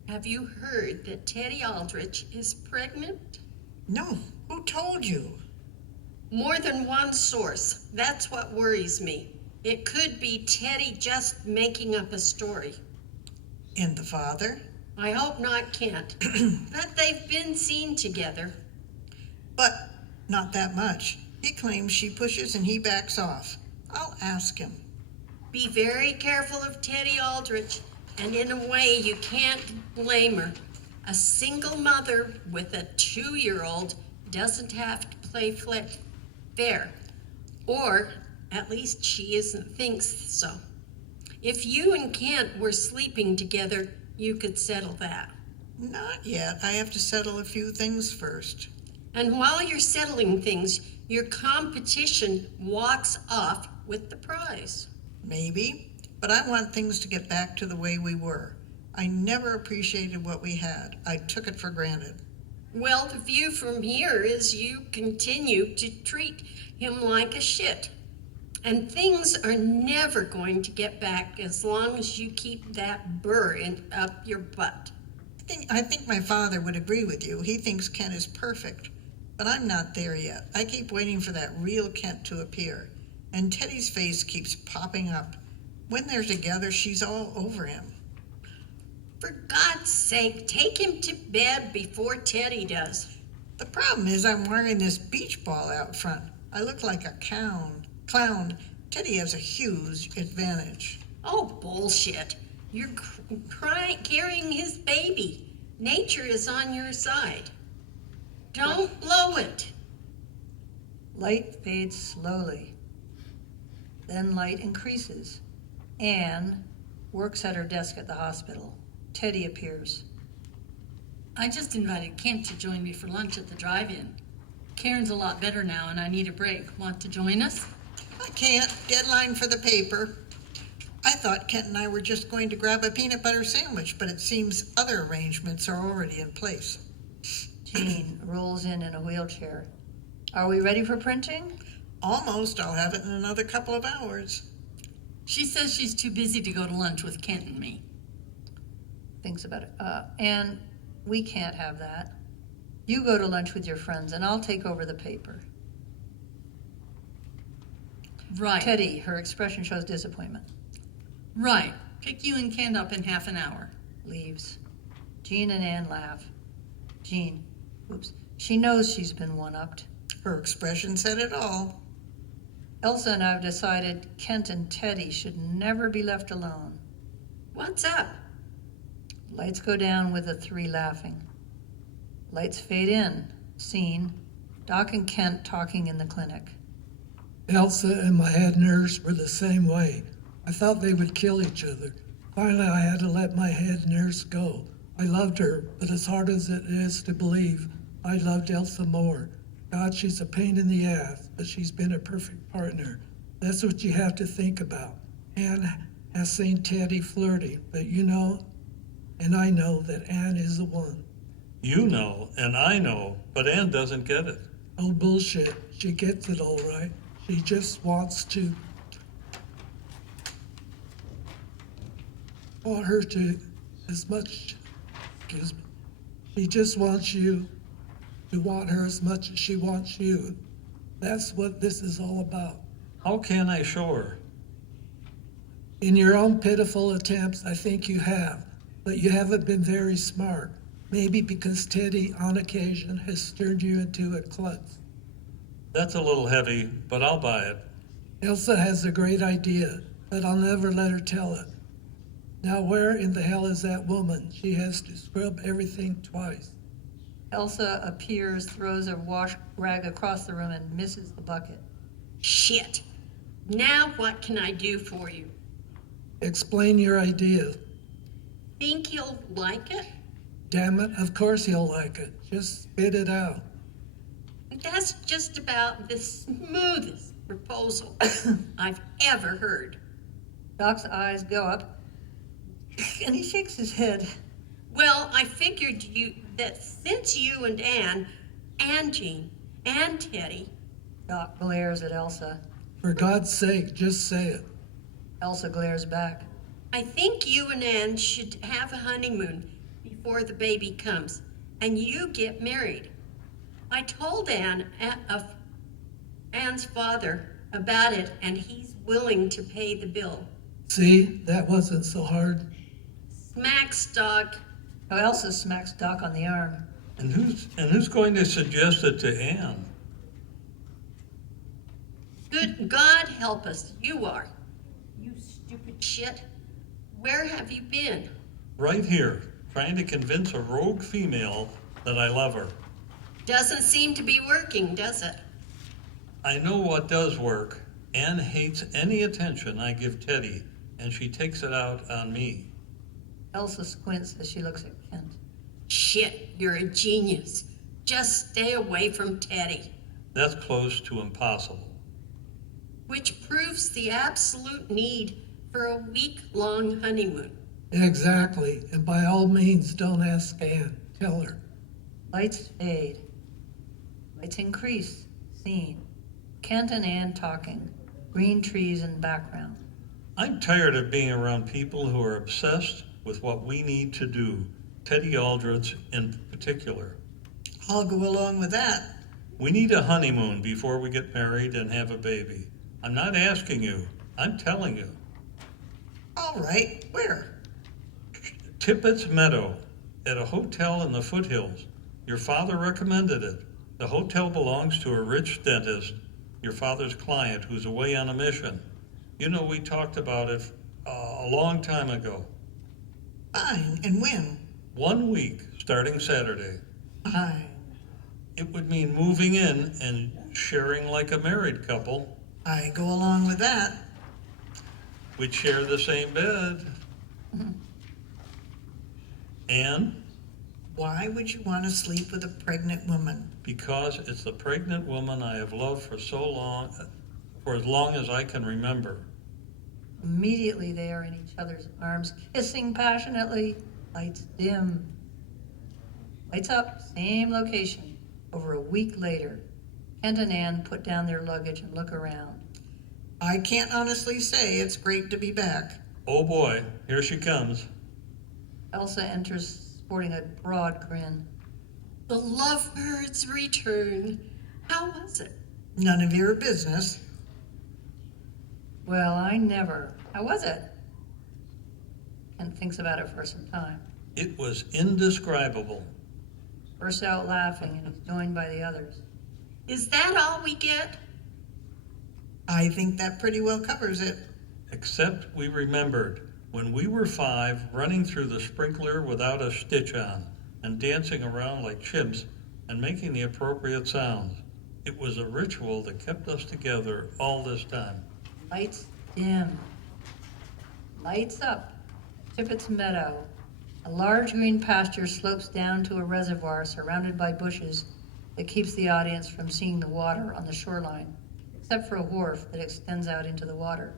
Have you heard that Teddy Aldrich is pregnant? No, who told you? More than one source. That's what worries me. It could be Teddy just making up a story. And the father? I hope not Kent. But they've been seen together. But not that much. He claims she pushes and he backs off. I'll ask him. Be very careful of Teddy Aldrich, and in a way you can't blame her. A single mother with a 2-year-old doesn't have to play fair. Or at least she thinks so. If you and Kent were sleeping together, you could settle that. Not yet. I have to settle a few things first. And while you're settling things, your competition walks off with the prize. Maybe, but I want things to get back to the way we were. I never appreciated what we had. I took it for granted. Well, the view from here is you continue to treat him like a shit. And things are never going to get back as long as you keep that burr up your butt. I think my father would agree with you. He thinks Kent is perfect. But I'm not there yet. I keep waiting for that real Kent to appear. And Teddy's face keeps popping up. When they're together, she's all over him. For God's sake, take him to bed before Teddy does. The problem is I'm wearing this beach ball out front. I look like a clown. Teddy has a huge advantage. Oh, bullshit. You're carrying his baby. Nature is on your side. Don't blow it. Light fades slowly. Then light increases. Anne works at her desk at the hospital. Teddy appears. I just invited Kent to join me for lunch at the drive-in. Karen's a lot better now and I need a break. Want to join us? I can't. Deadline for the paper. I thought Kent and I were just going to grab a peanut butter sandwich, but it seems other arrangements are already in place. Jean rolls in a wheelchair. Are we ready for printing? Almost. I'll have it in another couple of hours. She says she's too busy to go to lunch with Kent and me. Thinks about it. Anne, we can't have that. You go to lunch with your friends and I'll take over the paper. Right. Teddy, her expression shows disappointment. Right. Pick you and Kent up in half an hour. Leaves. Jean and Anne laugh. Jean, she knows she's been one-upped. Her expression said it all. Elsa and I have decided Kent and Teddy should never be left alone. What's up? Lights go down with the three laughing. Lights fade in. Scene. Doc and Kent talking in the clinic. Elsa and my head nurse were the same way. I thought they would kill each other. Finally, I had to let my head nurse go. I loved her, but as hard as it is to believe, I loved Elsa more. God, she's a pain in the ass, but she's been a perfect partner. That's what you have to think about. Anne has seen Teddy flirting, but you know, and I know that Anne is the one. You know, and I know, but Ann doesn't get it. Oh, bullshit. She gets it all right. She just wants to want her to as much, excuse me. She just wants you to want her as much as she wants you. That's what this is all about. How can I show her? In your own pitiful attempts, I think you have, but you haven't been very smart. Maybe because Teddy, on occasion, has turned you into a klutz. That's a little heavy, but I'll buy it. Elsa has a great idea, but I'll never let her tell it. Now where in the hell is that woman? She has to scrub everything twice. Elsa appears, throws a wash rag across the room, and misses the bucket. Shit. Now what can I do for you? Explain your idea. Think he'll like it? Damn it, of course he'll like it. Just spit it out. That's just about the smoothest proposal I've ever heard. Doc's eyes go up, and he shakes his head. Well, I figured that since you and Anne and Jean and Teddy, Doc glares at Elsa. For God's sake, just say it. Elsa glares back. I think you and Anne should have a honeymoon before the baby comes, and you get married. I told Anne's father about it, and he's willing to pay the bill. See, that wasn't so hard. Smacks, Doc. Oh, Elsa smacks Doc on the arm. And who's going to suggest it to Anne? Good God help us, you are. You stupid shit. Where have you been? Right here, trying to convince a rogue female that I love her. Doesn't seem to be working, does it? I know what does work. Anne hates any attention I give Teddy, and she takes it out on me. Elsa squints as she looks at Kent. Shit, you're a genius. Just stay away from Teddy. That's close to impossible. Which proves the absolute need for a week-long honeymoon. Exactly, and by all means, don't ask Anne. Tell her. Lights fade. Lights increase. Scene. Kent and Anne talking. Green trees in background. I'm tired of being around people who are obsessed with what we need to do, Teddy Aldrich in particular. I'll go along with that. We need a honeymoon before we get married and have a baby. I'm not asking you, I'm telling you. All right, where? Tippets Meadow, at a hotel in the foothills. Your father recommended it. The hotel belongs to a rich dentist, your father's client, who's away on a mission. You know, we talked about it a long time ago. Fine, and when? 1 week, starting Saturday. Fine. It would mean moving in and sharing like a married couple. I go along with that. We'd share the same bed. And Why would you want to sleep with a pregnant woman? because it's the pregnant woman I have loved for so long, for as long as I can remember. Immediately they are in each other's arms, kissing passionately. Lights dim. Lights up, same location. Over a week later, Kent and Anne put down their luggage and look around. I can't honestly say it's great to be back. Oh boy, here she comes. Elsa enters sporting a broad grin. The lovebirds return. How was it? None of your business. Well, I never. How was it? Kent thinks about it for some time. It was indescribable. Bursts out laughing and is joined by the others. Is that all we get? I think that pretty well covers it. Except we remembered when we were 5, running through the sprinkler without a stitch on, and dancing around like chimps and making the appropriate sounds. It was a ritual that kept us together all this time. Lights dim. Lights up. Tippets Meadow. A large green pasture slopes down to a reservoir surrounded by bushes that keeps the audience from seeing the water on the shoreline, except for a wharf that extends out into the water.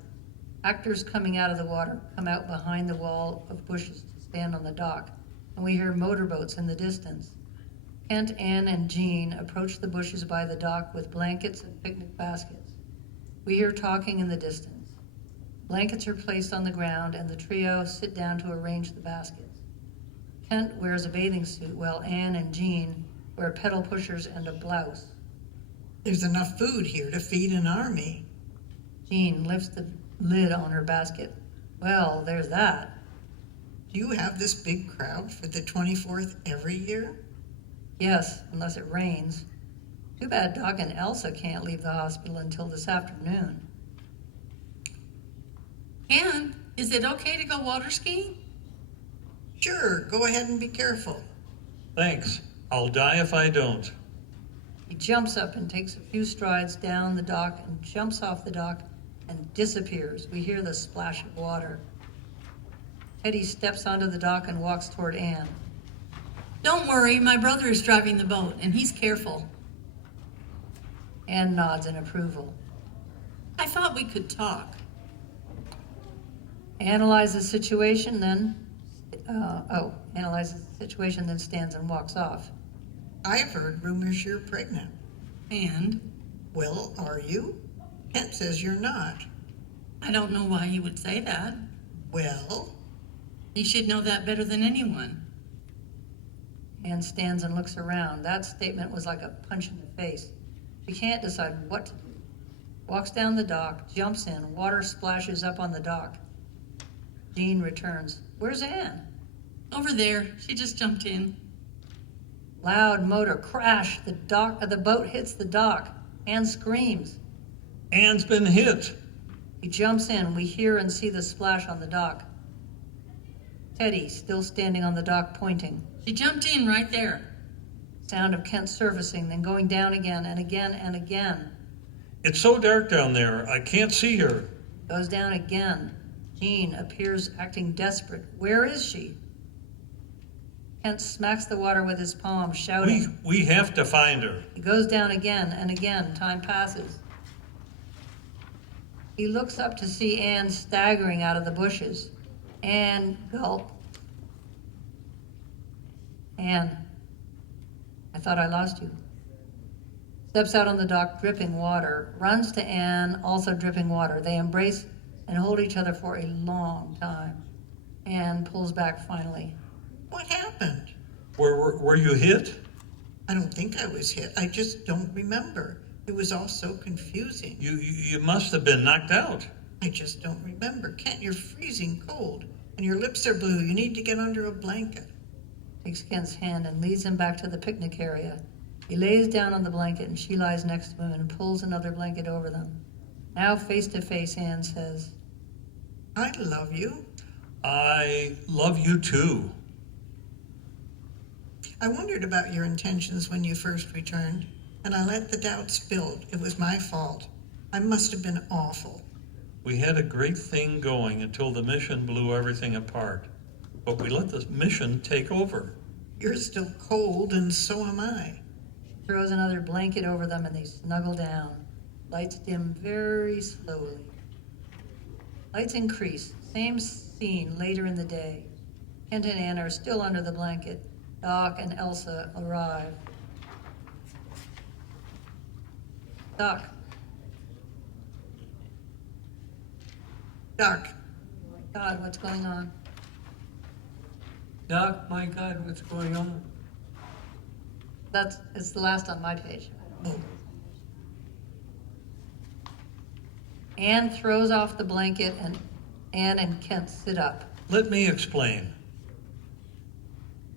Actors coming out of the water come out behind the wall of bushes to stand on the dock, and we hear motorboats in the distance. Kent, Anne, and Jean approach the bushes by the dock with blankets and picnic baskets. We hear talking in the distance. Blankets are placed on the ground, and the trio sit down to arrange the baskets. Kent wears a bathing suit, while Anne and Jean wear pedal pushers and a blouse. There's enough food here to feed an army. Jean lifts the lid on her basket. Well, there's that. Do you have this big crowd for the 24th every year? Yes, unless it rains. Too bad Doc and Elsa can't leave the hospital until this afternoon. Ann, is it okay to go water skiing? Sure, go ahead and be careful. Thanks. I'll die if I don't. He jumps up and takes a few strides down the dock and jumps off the dock and disappears. We hear the splash of water. Teddy steps onto the dock and walks toward Anne. Don't worry, my brother is driving the boat, and he's careful. Anne nods in approval. I thought we could talk. Analyzes the situation, then stands and walks off. I've heard rumors you're pregnant. And Well, are you? Kent says you're not. I don't know why he would say that. Well, He should know that better than anyone. Anne stands and looks around. That statement was like a punch in the face. She can't decide what to do. Walks down the dock, jumps in, water splashes up on the dock. Jean returns. Where's Anne? Over there, she just jumped in. Loud motor crash. The boat hits the dock. Anne screams. Anne's been hit. He jumps in. We hear and see the splash on the dock. Teddy, still standing on the dock, pointing. She jumped in right there. Sound of Kent surfacing, then going down again and again and again. It's so dark down there, I can't see her. Goes down again. Jean appears acting desperate. Where is she? Kent smacks the water with his palm, shouting. We have to find her. He goes down again and again. Time passes. He looks up to see Anne staggering out of the bushes. Anne, gulp. Anne, I thought I lost you. Steps out on the dock, dripping water. Runs to Anne, also dripping water. They embrace and hold each other for a long time. Anne pulls back finally. what happened? Were you hit? I don't think I was hit. I just don't remember. It was all so confusing. You must have been knocked out. I just don't remember. Kent, you're freezing cold, and your lips are blue. You need to get under a blanket. Takes Kent's hand and leads him back to the picnic area. He lays down on the blanket and she lies next to him and pulls another blanket over them. Now face to face, Anne says, I love you. I love you too. I wondered about your intentions when you first returned, and I let the doubts build. It was my fault. I must have been awful. We had a great thing going until the mission blew everything apart. But we let the mission take over. You're still cold, and so am I. throws another blanket over them and they snuggle down. Lights dim very slowly. Lights increase. Same scene later in the day. Kent and Anne are still under the blanket. Doc and Elsa arrive. Doc. Doc, God, what's going on? Doc, my God, what's going on? It's the last on my page. oh, Anne throws off the blanket and Anne and Kent sit up. Let me explain.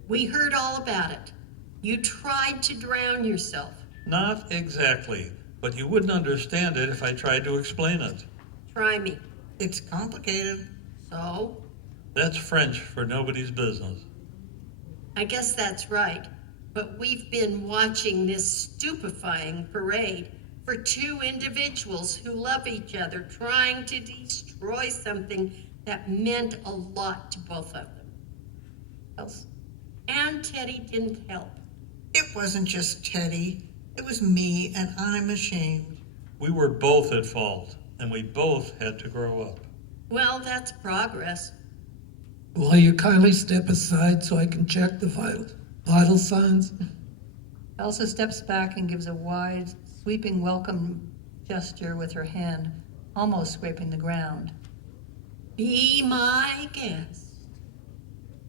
We heard all about it. You tried to drown yourself. Not exactly, but you wouldn't understand it if I tried to explain it. Try me. it's complicated. So, That's French for nobody's business. I guess that's right. But we've been watching this stupefying parade for two individuals who love each other, trying to destroy something that meant a lot to both of them. Elsa. And Teddy didn't help. It wasn't just Teddy. It was me, and I'm ashamed. We were both at fault, and we both had to grow up. Well, that's progress. Will you kindly step aside so I can check the vital signs? Elsa steps back and gives a wide, sweeping welcome gesture with her hand, almost scraping the ground. Be my guest.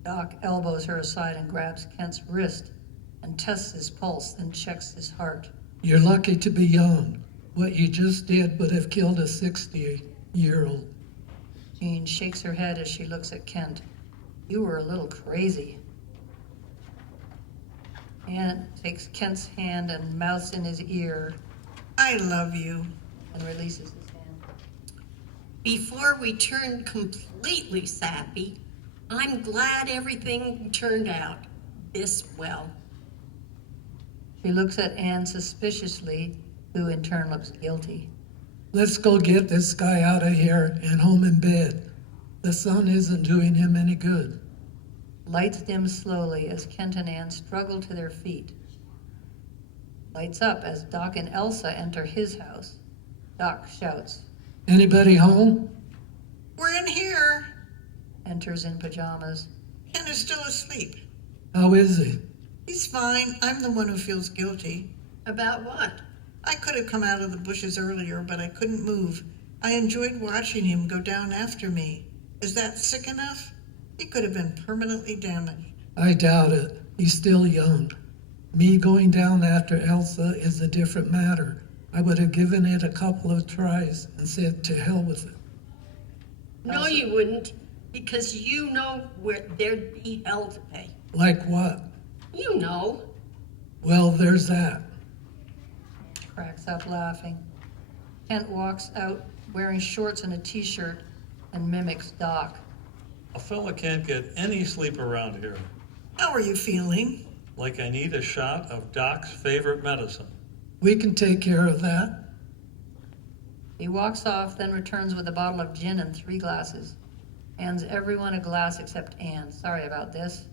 Doc elbows her aside and grabs Kent's wrist and tests his pulse, then checks his heart. You're lucky to be young. What you just did would have killed a 60-year-old. Jean shakes her head as she looks at Kent. You were a little crazy. Anne takes Kent's hand and mouths in his ear I love you. and releases his hand. Before we turn completely sappy, I'm glad everything turned out this well. She looks at Anne suspiciously, who in turn looks guilty. Let's go get this guy out of here and home in bed. The sun isn't doing him any good. Lights dim slowly as Kent and Anne struggle to their feet. Lights up as Doc and Elsa enter his house. Doc shouts, Anybody home? We're in here. enters in pajamas. Ken is still asleep. How is he? He's fine. I'm the one who feels guilty. About what? I could have come out of the bushes earlier, but I couldn't move. I enjoyed watching him go down after me. Is that sick enough? He could have been permanently damaged. I doubt it. He's still young. Me going down after Elsa is a different matter. I would have given it a couple of tries and said to hell with it. No, you wouldn't, because you know where there'd be hell to pay. Like what? You know. Well, there's that. Cracks up laughing. Kent walks out wearing shorts and a t-shirt and mimics Doc. A fella can't get any sleep around here. How are you feeling? Like I need a shot of Doc's favorite medicine. We can take care of that. He walks off, then returns with a bottle of gin and 3 glasses. Hands everyone a glass except Anne. Sorry about this.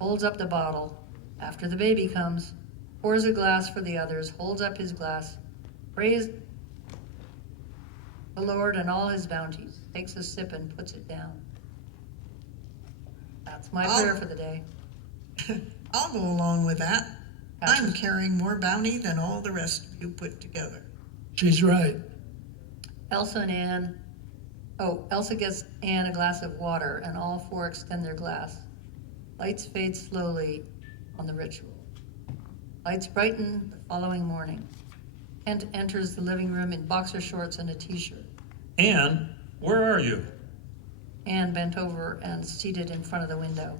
Holds up the bottle. After the baby comes, pours a glass for the others, holds up his glass, prays the Lord and all his bounties, takes a sip and puts it down. That's my prayer for the day. I'll go along with that. I'm carrying more bounty than all the rest of you put together. She's right. Elsa and Anne. Oh, Elsa gets Anne a glass of water, and all 4 extend their glass. Lights fade slowly on the ritual. Lights brighten the following morning. Kent enters the living room in boxer shorts and a t-shirt. Anne, where are you? Anne bent over and seated in front of the window.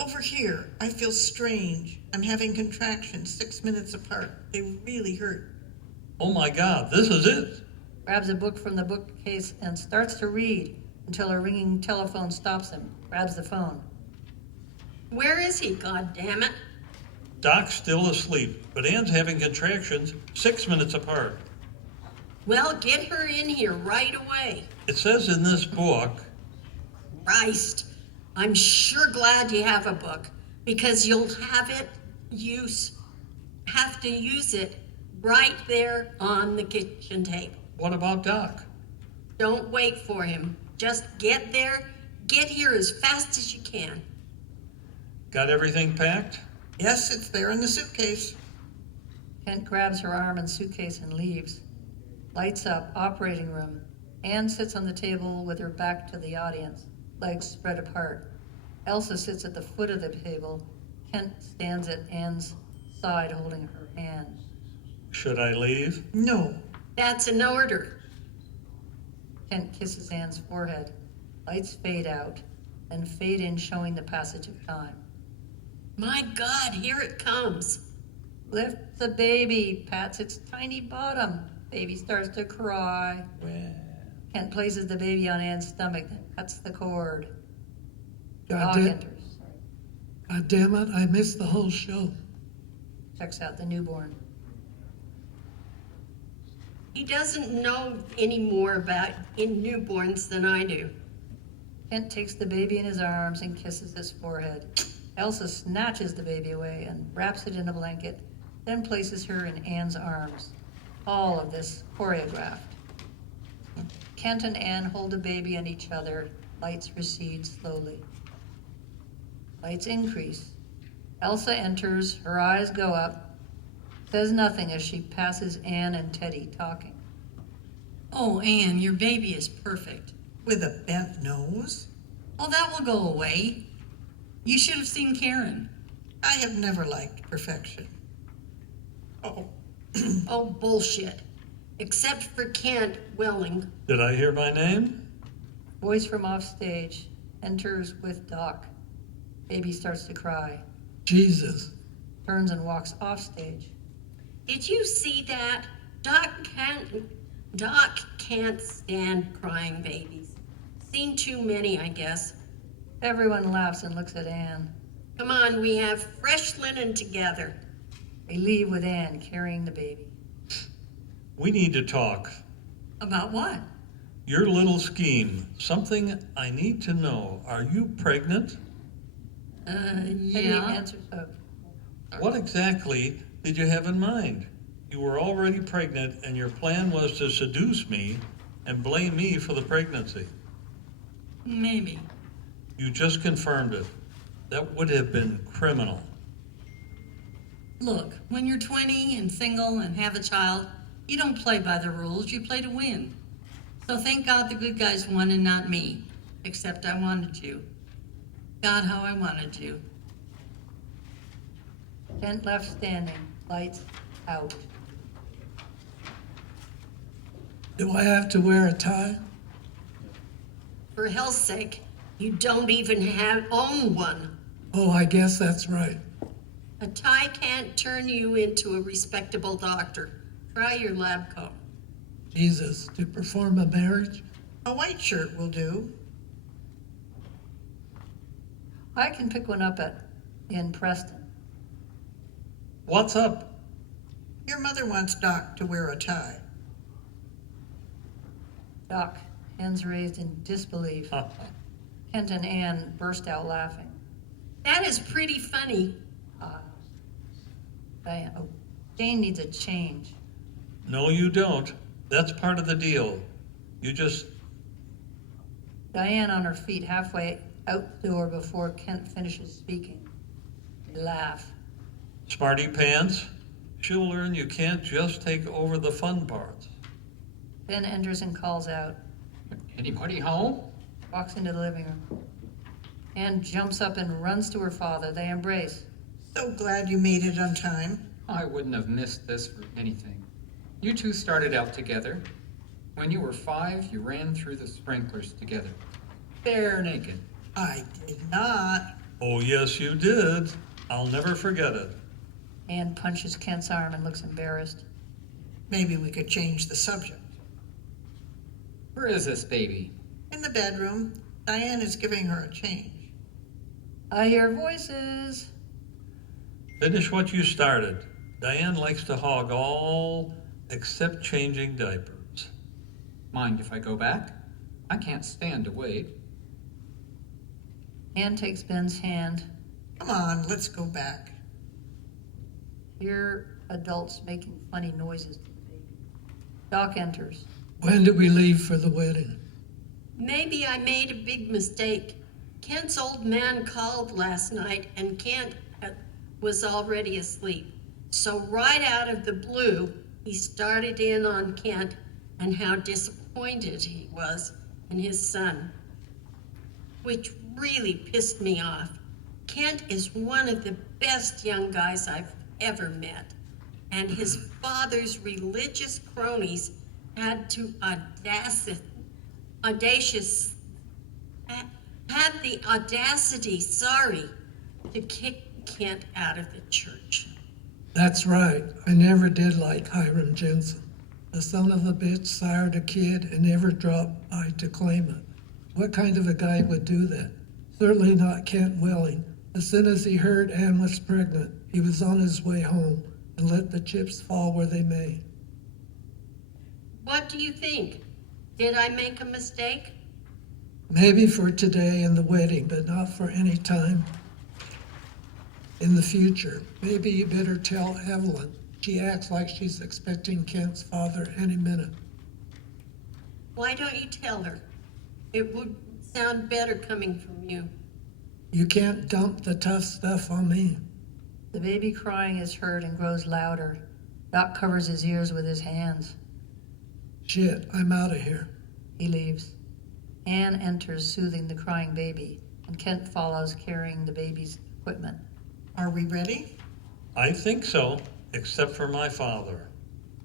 Over here, I feel strange. I'm having contractions 6 minutes apart. They really hurt. Oh my God, this is it. Grabs a book from the bookcase and starts to read until a ringing telephone stops him. Grabs the phone. Where is he, goddammit? Doc's still asleep, but Anne's having contractions 6 minutes apart. Well, get her in here right away. It says in this book, Christ, I'm sure glad you have a book, because you'll have to use it right there on the kitchen table. what about Doc? Don't wait for him. Just get here as fast as you can. Got everything packed? Yes, it's there in the suitcase. Kent grabs her arm and suitcase and leaves. Lights up, operating room. Anne sits on the table with her back to the audience, legs spread apart. Elsa sits at the foot of the table. Kent stands at Anne's side holding her hand. Should I leave? No. That's an order. Kent kisses Anne's forehead. Lights fade out, then fade in, showing the passage of time. My God, here it comes. Lifts the baby, pats its tiny bottom. Baby starts to cry. Kent places the baby on Anne's stomach, then cuts the cord. Doc enters. God damn it, I missed the whole show. Checks out the newborn. He doesn't know any more about newborns than I do. Kent takes the baby in his arms and kisses his forehead. Elsa snatches the baby away and wraps it in a blanket, then places her in Anne's arms. All of this choreographed. Kent and Anne hold the baby and each other. Lights recede slowly. Lights increase. Elsa enters, her eyes go up, says nothing as she passes Anne and Teddy talking. Oh, Anne, your baby is perfect. With a bent nose? Oh, that will go away. You should have seen Karen. I have never liked perfection. Oh, Oh, bullshit. Except for Kent Welling. Did I hear my name? Voice from off stage. Enters with Doc. Baby starts to cry. Jesus. Turns and walks off stage. Did you see that? Doc can't stand crying babies. Seen too many, I guess. Everyone laughs and looks at Anne. Come on, we have fresh linen together. They leave with Anne carrying the baby. We need to talk. About what? Your little scheme. Something I need to know. Are you pregnant? Teddy Yeah. answers, What exactly did you have in mind? You were already pregnant, and your plan was to seduce me and blame me for the pregnancy. Maybe. You just confirmed it. That would have been criminal. Look, when you're 20 and single and have a child, you don't play by the rules, you play to win. So thank God the good guys won and not me. Except I wanted you. God, how I wanted you. Kent left standing, lights out. Do I have to wear a tie? For hell's sake, you don't even own one. Oh, I guess that's right. A tie can't turn you into a respectable doctor. Try your lab coat. Jesus, to perform a marriage? A white shirt will do. I can pick one up in Preston. What's up? Your mother wants Doc to wear a tie. Doc, hands raised in disbelief. Kent and Anne burst out laughing. That is pretty funny. Diane, Jane needs a change. No, you don't. That's part of the deal. You just... Diane on her feet halfway out the door before Kent finishes speaking. They laugh. Smarty pants. She'll learn you can't just take over the fun parts. Ben enters and calls out. Anybody home? Walks into the living room. Anne jumps up and runs to her father. They embrace. So glad you made it on time. I wouldn't have missed this for anything. You two started out together. When you were 5, you ran through the sprinklers together. Bare naked. I did not. Oh, yes, you did. I'll never forget it. Anne punches Kent's arm and looks embarrassed. Maybe we could change the subject. Where is this baby? In the bedroom, Diane is giving her a change. I hear voices. Finish what you started. Diane likes to hog all except changing diapers. Mind if I go back? I can't stand to wait. Anne takes Ben's hand. Come on, let's go back. Hear adults making funny noises to the baby. Doc enters. When do we leave for the wedding? Maybe I made a big mistake. Kent's old man called last night and Kent was already asleep. So right out of the blue, he started in on Kent and how disappointed he was in his son, which really pissed me off. Kent is one of the best young guys I've ever met, and his father's religious cronies had to had the audacity, to kick Kent out of the church. That's right. I never did like Hiram Jensen. The son of a bitch sired a kid and never dropped by to claim it. What kind of a guy would do that? Certainly not Kent Welling. As soon as he heard Anne was pregnant, he was on his way home and let the chips fall where they may. What do you think? Did I make a mistake? Maybe for today and the wedding, but not for any time in the future. Maybe you better tell Evelyn. She acts like she's expecting Kent's father any minute. Why don't you tell her? It would sound better coming from you. You can't dump the tough stuff on me. The baby crying is heard and grows louder. Doc covers his ears with his hands. Shit, I'm out of here. He leaves. Anne enters, soothing the crying baby, and Kent follows, carrying the baby's equipment. Are we ready? I think so, except for my father.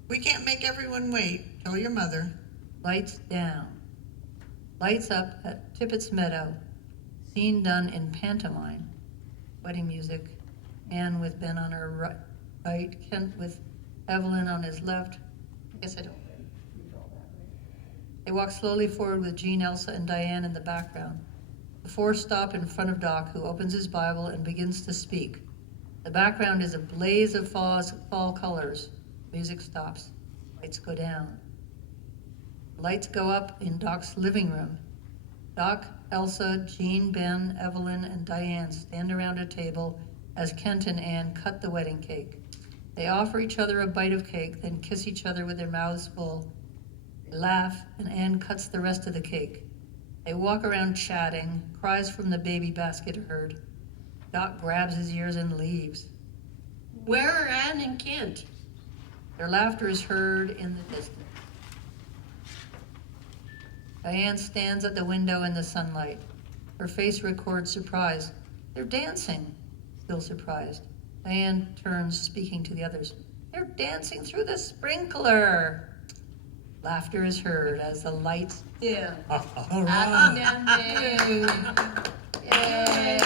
We can't make everyone wait. Tell your mother. Lights down. Lights up at Tippets Meadow. scene done in pantomime. Wedding music. Anne with Ben on her right, Kent with Evelyn on his left. I guess I don't read all that, right? They walk slowly forward with Jean, Elsa, and Diane in the background. The four stop in front of Doc, who opens his Bible and begins to speak. The background is a blaze of fall colors. Music stops. Lights go down. Lights go up in Doc's living room. Doc, Elsa, Jean, Ben, Evelyn, and Diane stand around a table as Kent and Anne cut the wedding cake. They offer each other a bite of cake, then kiss each other with their mouths full. They laugh, and Anne cuts the rest of the cake. They walk around chatting, cries from the baby basket are heard. Doc grabs his ears and leaves. Where are Anne and Kent? Their laughter is heard in the distance. Diane stands at the window in the sunlight. Her face records surprise. They're dancing. Still surprised. Diane turns, speaking to the others. They're dancing through the sprinkler. Laughter is heard as the lights dim. All right. Happy ending. Yay.